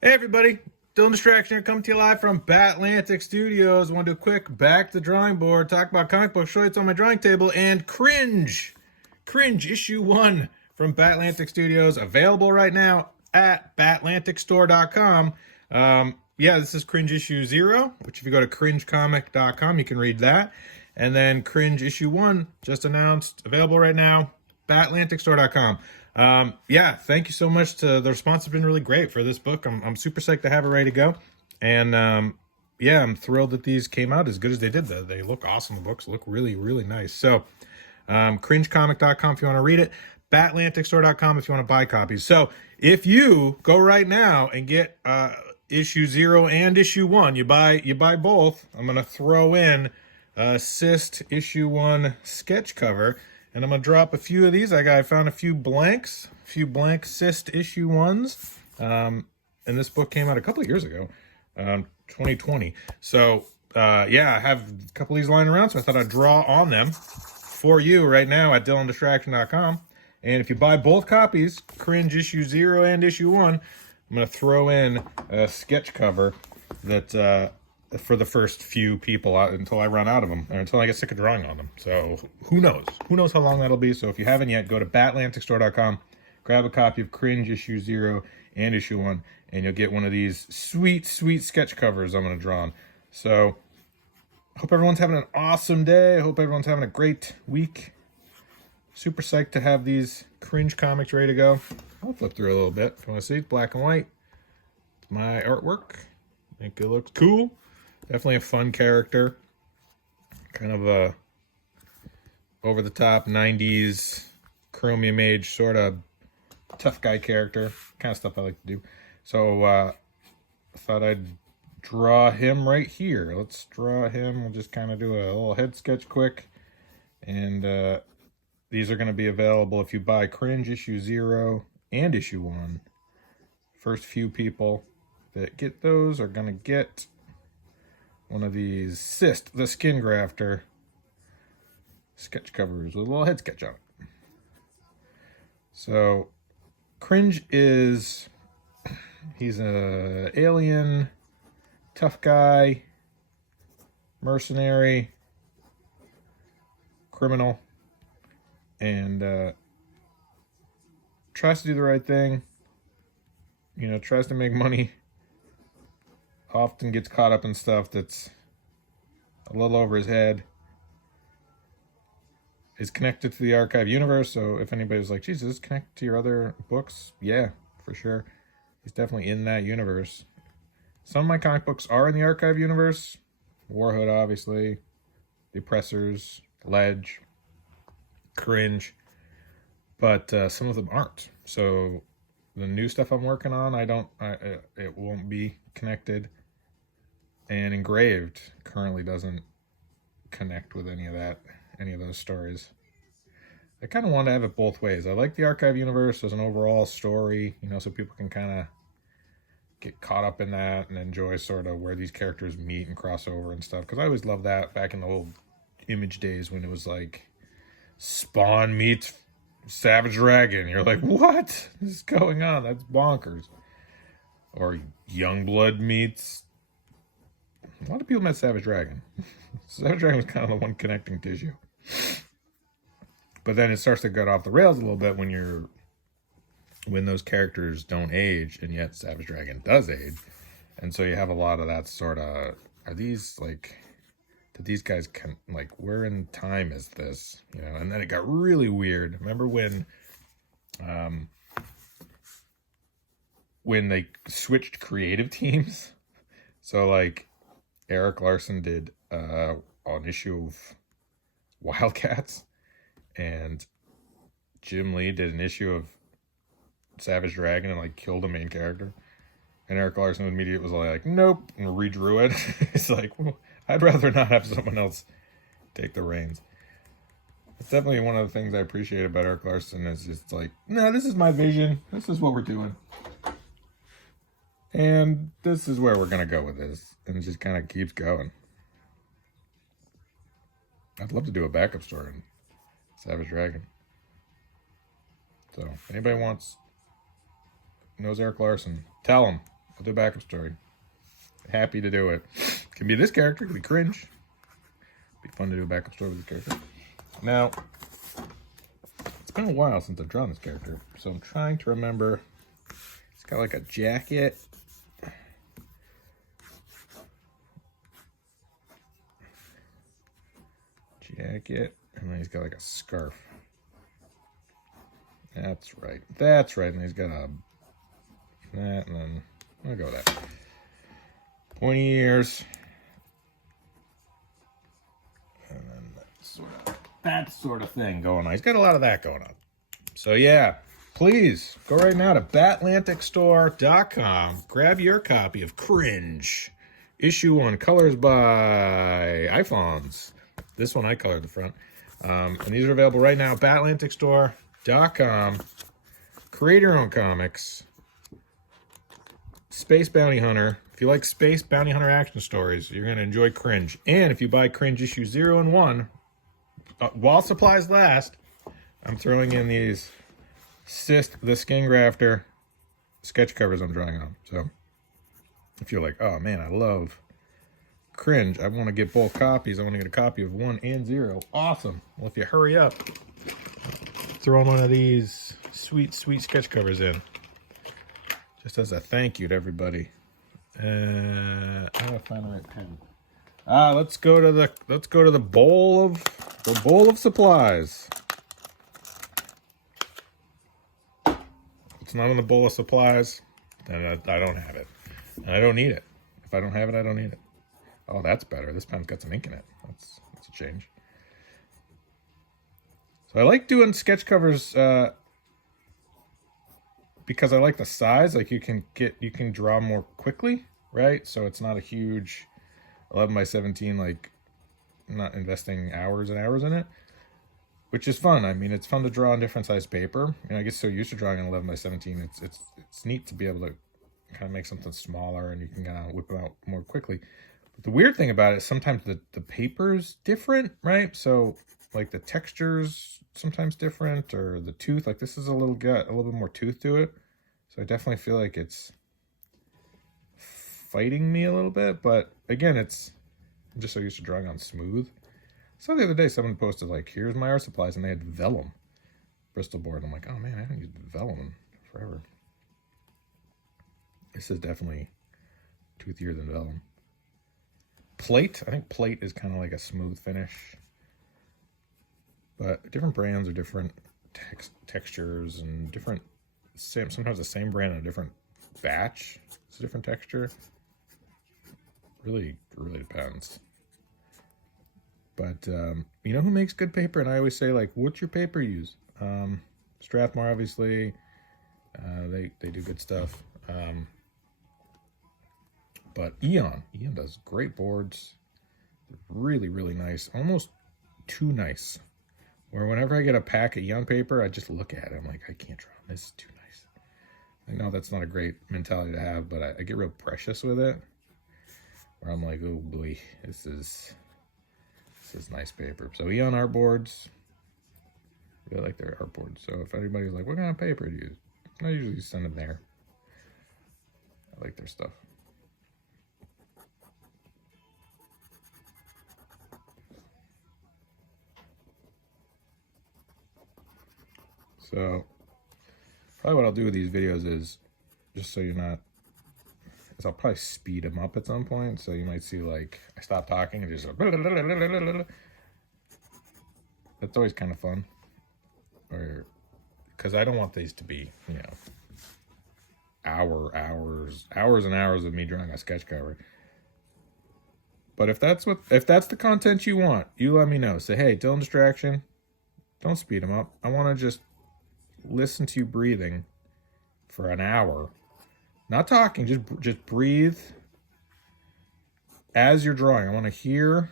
Hey everybody, Dylan Distraction here, coming to you live from Batlantic Studios. I want to do a quick back to the drawing board, talk about comic books, show you what's on my drawing table, and Cringe. Cringe issue 1 from Batlantic Studios, available right now at batlanticstore.com. Yeah, this is Cringe issue 0, which if you go to cringecomic.com, you can read that. And then Cringe issue 1, just announced, available right now, batlanticstore.com. Yeah, thank you so much. The response has been really great for this book. I'm super psyched to have it ready to go. And yeah, I'm thrilled that these came out as good as they did. They look awesome. The books look really, really nice. So cringecomic.com if you want to read it. Batlanticstore.com if you want to buy copies. So if you go right now and get issue 0 and issue 1, you buy both. I'm going to throw in Cyst issue 1 sketch cover. And I'm going to drop a few of these. I found a few blank Cyst issue 1s. And this book came out a couple of years ago, 2020. So, yeah, I have a couple of these lying around, so I thought I'd draw on them for you right now at DylanDistraction.com. And if you buy both copies, Cringe issue 0 and issue 1, I'm going to throw in a sketch cover that... for the first few people until I run out of them, or until I get sick of drawing on them. So who knows? Who knows how long that'll be? So if you haven't yet, go to batlanticstore.com, grab a copy of Cringe issue 0 and issue 1, and you'll get one of these sweet, sweet sketch covers I'm going to draw on. So hope everyone's having an awesome day. I hope everyone's having a great week. Super psyched to have these Cringe comics ready to go. I'll flip through a little bit. If you want to see, it's black and white. It's my artwork. I think it looks cool. Definitely a fun character. Kind of a over-the-top 90s Chromium Age sort of tough guy character. Kind of stuff I like to do. So I thought I'd draw him right here. Let's draw him. We'll just kind of do a little head sketch quick. And these are going to be available if you buy Cringe issue 0 and issue 1. First few people that get those are going to get one of these Cyst, the Skin Grafter sketch covers with a little head sketch on it. So, Cringe is, he's a alien, tough guy, mercenary, criminal, and tries to do the right thing, tries to make money. Often gets caught up in stuff that's a little over his head. Is connected to the archive universe, so if anybody's like, Jesus, is this connected to your other books? Yeah, for sure. He's definitely in that universe. Some of my comic books are in the archive universe. Warhood, obviously. The Oppressors, Ledge, Cringe. But some of them aren't. So the new stuff I'm working on, it won't be connected. And Engraved currently doesn't connect with any of those stories. I kind of want to have it both ways. I like the archive universe as an overall story, so people can kind of get caught up in that and enjoy sort of where these characters meet and cross over and stuff. Because I always loved that back in the old Image days when it was like Spawn meets Savage Dragon. You're like, what is going on? That's bonkers. Or Youngblood meets... A lot of people met Savage Dragon. Savage Dragon was kind of the one connecting tissue. But then it starts to get off the rails a little bit when those characters don't age, and yet Savage Dragon does age. And so you have a lot of that sort of, are these like, did these guys, like, where in time is this? And then it got really weird. Remember when they switched creative teams? So, like, Eric Larson did an issue of Wildcats, and Jim Lee did an issue of Savage Dragon and, like, killed the main character. And Eric Larson immediately was like, nope, and redrew it. It's like, well, I'd rather not have someone else take the reins. It's definitely one of the things I appreciate about Eric Larson is just like, no, this is my vision. This is what we're doing. And this is where we're going to go with this. And it just kind of keeps going. I'd love to do a backup story in Savage Dragon. So, if anybody knows Eric Larson, tell him I'll do a backup story. Happy to do it. Can be this character, can be Cringe. Be fun to do a backup story with this character. Now, it's been a while since I've drawn this character, so I'm trying to remember. It's got like a jacket. And then he's got like a scarf. That's right. That's right. And he's got a that, and then I'll go with that. Pointy ears. And then that sort of thing going on. He's got a lot of that going on. So yeah, please go right now to batlanticstore.com. Grab your copy of Cringe. Issue 1, colors by iPhones. This one I colored the front. And these are available right now at batlanticstore.com. Create your own comics. Space Bounty Hunter. If you like Space Bounty Hunter action stories, you're going to enjoy Cringe. And if you buy Cringe issue 0 and 1, while supplies last, I'm throwing in these Cyst the Skin Grafter sketch covers I'm drawing on. So if you're like, oh man, I love Cringe, I want to get both copies. I want to get a copy of 1 and 0. Awesome. Well, if you hurry up, throw one of these sweet, sweet sketch covers in. Just as a thank you to everybody. I gotta find the right pen. Let's go to the bowl of supplies. If it's not in the bowl of supplies, then I don't have it. And I don't need it. If I don't have it, I don't need it. Oh, that's better. This pen's got some ink in it. That's a change. So I like doing sketch covers because I like the size. Like you can draw more quickly, right? So it's not a huge 11 by 17. Like I'm not investing hours and hours in it, which is fun. I mean, it's fun to draw on different size paper. And I get so used to drawing on 11 by 17. It's neat to be able to kind of make something smaller, and you can kind of whip them out more quickly. The weird thing about it is sometimes the paper's different, right? So like the texture's sometimes different, or the tooth, like this is a little bit more tooth to it. So I definitely feel like it's fighting me a little bit, but again, I'm just so used to drawing on smooth. So the other day someone posted like, here's my art supplies, and they had vellum Bristol board. I'm like, oh man, I haven't used vellum in forever. This is definitely toothier than vellum. Plate, I think plate is kind of like a smooth finish, but different brands are different textures and different. Sometimes the same brand in a different batch, it's a different texture. Really depends. But you know who makes good paper? And I always say, like, what's your paper use? Strathmore, obviously. They do good stuff. But Eon does great boards. Really, really nice. Almost too nice. Where whenever I get a pack of Eon paper, I just look at it. I'm like, I can't draw. This is too nice. I know that's not a great mentality to have, but I get real precious with it. Where I'm like, oh boy, this is nice paper. So Eon artboards, really like their artboards. So if anybody's like, what kind of paper do you use? I usually send them there. I like their stuff. So probably what I'll do with these videos is, just so you're not, is I'll probably speed them up at some point. So you might see like, I stop talking and just go, that's always kind of fun. Or, because I don't want these to be, you know, hours and hours of me drawing a sketch cover. But if that's the content you want, you let me know. Say, hey, Dylan Distraction, don't speed them up. I want to just listen to you breathing for an hour. Not talking, just breathe as you're drawing. I want to hear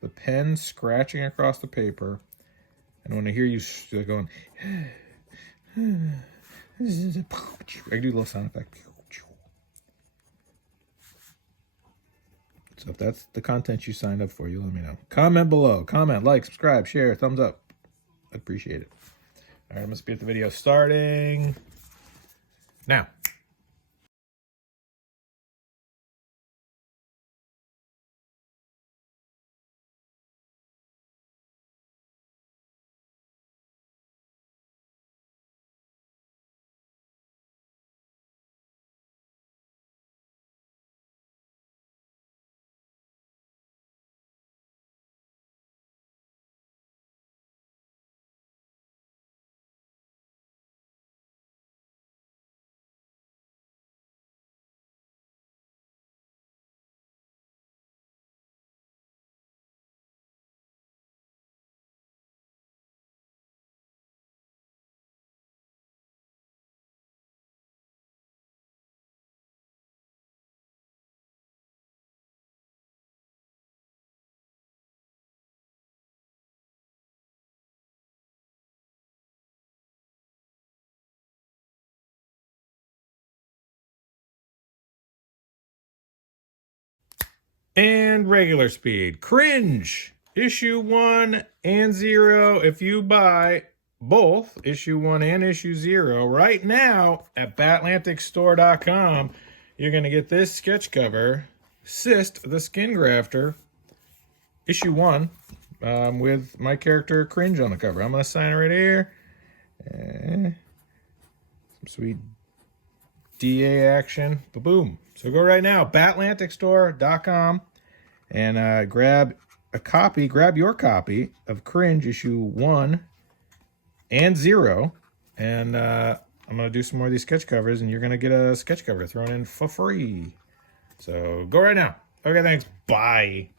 the pen scratching across the paper. And I want to hear you going, I can do a little sound effect. So if that's the content you signed up for, you let me know. Comment below. Comment, like, subscribe, share, thumbs up. I'd appreciate it. All right, I'm going to speed the video starting now. and regular speed. Cringe, issue 1 and 0. If you buy both issue 1 and issue 0 right now at batlanticstore.com, you're going to get this sketch cover, Cyst the Skin Grafter, issue 1, with my character Cringe on the cover. I'm going to sign it right here. Some sweet DA action. Ba-boom. So go right now, batlanticstore.com, and grab your copy of Cringe issue 1 and 0. And I'm going to do some more of these sketch covers, and you're going to get a sketch cover thrown in for free. So go right now. Okay, thanks. Bye.